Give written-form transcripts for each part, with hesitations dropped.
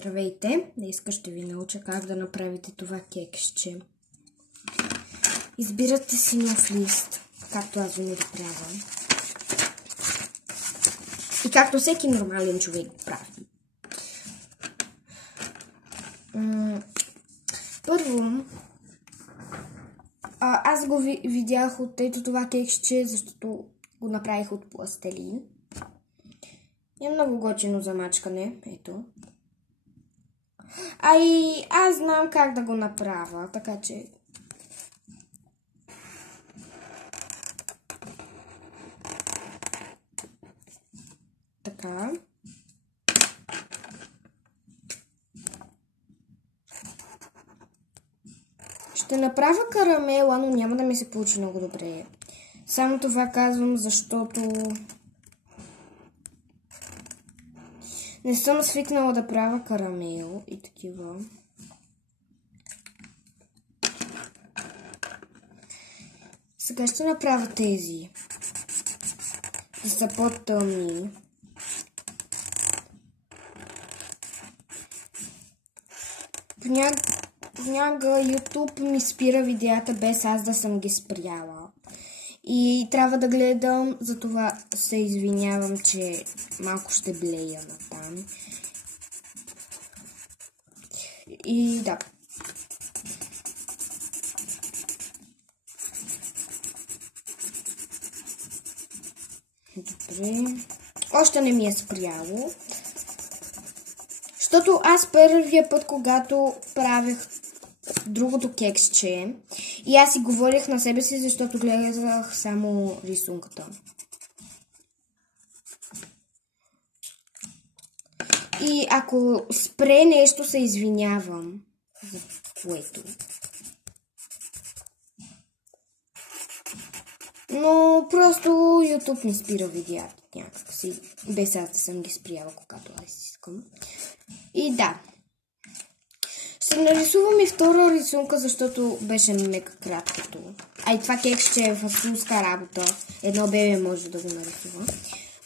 Здравейте! Днес ще ви науча как да направите това кексче. Избирате си нов лист, както аз винаги правя. И както всеки нормален човек прави. Първо, аз го видях от ето това кексче, защото го направих от пластелин. И е много готино за мачкане. Ето. И аз знам как да го направя, така че... Така. Ще направя карамела, но няма да ми се получи много добре. Само това казвам, защото... Не съм свикнала да правя карамел и такива. Сега ще направя тези. Да са по-тъмни. Понякога YouTube ми спира видеята без аз да съм ги спряла. И трябва да гледам, затова се извинявам, че малко ще блея натам. И да. Добре. Още не ми е спряло. Защото аз първия път, когато правих другото кексче, и аз си говорих на себе си, защото гледах само рисунката. И ако спре нещо, се извинявам за което. Но просто YouTube не спира видеята някакси, без аз да съм ги спряла, когато аз искам. И да. Ще нарисувам и втора рисунка, защото беше мега краткото. И това кексче е фасулска работа. Едно бебе може да го нарисува.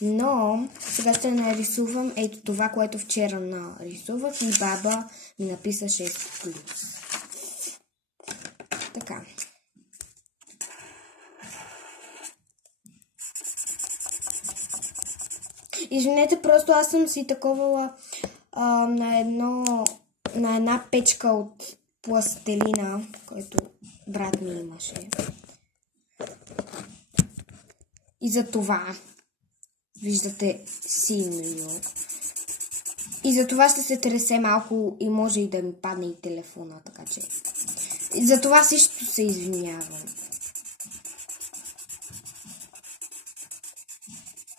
Но сега ще нарисувам ето това, което вчера нарисувах и баба ми написа 6+. Така. Извинете, просто аз съм си таковала на една печка от пластелина, който брат ми имаше. И за това виждате синьо. И за това ще се тресе малко и може и да ми падне и телефона, така че... За това също се извинявам.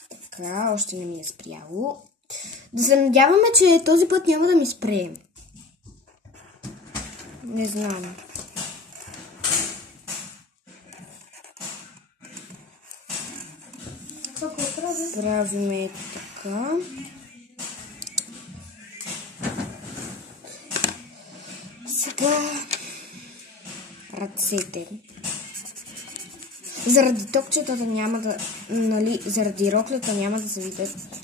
Така, още не ми е спряло. Да се надяваме, че този път няма да ми спре. Не знам. Правиме така. Сега ръцете. Заради токчетата няма да... Нали, заради роклята няма да се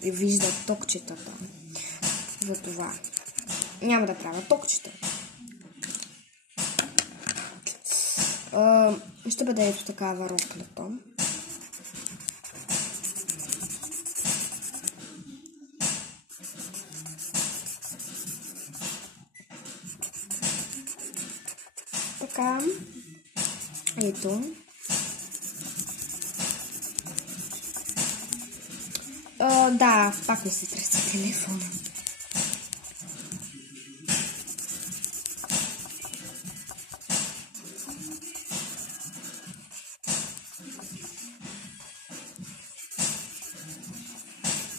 виждат токчетата. Затова няма да правя токчета. Ще бъде ето такава роклята. Така. Ето. Да, пак ми се тресе телефона.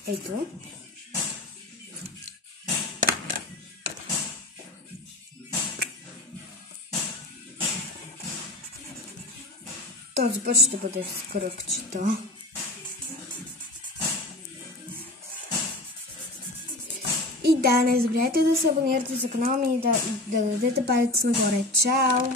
Ето. Този път ще бъде с кръгчета. И да, не забравяйте да се абонирате за канала ми и да дадете палец нагоре. Чао!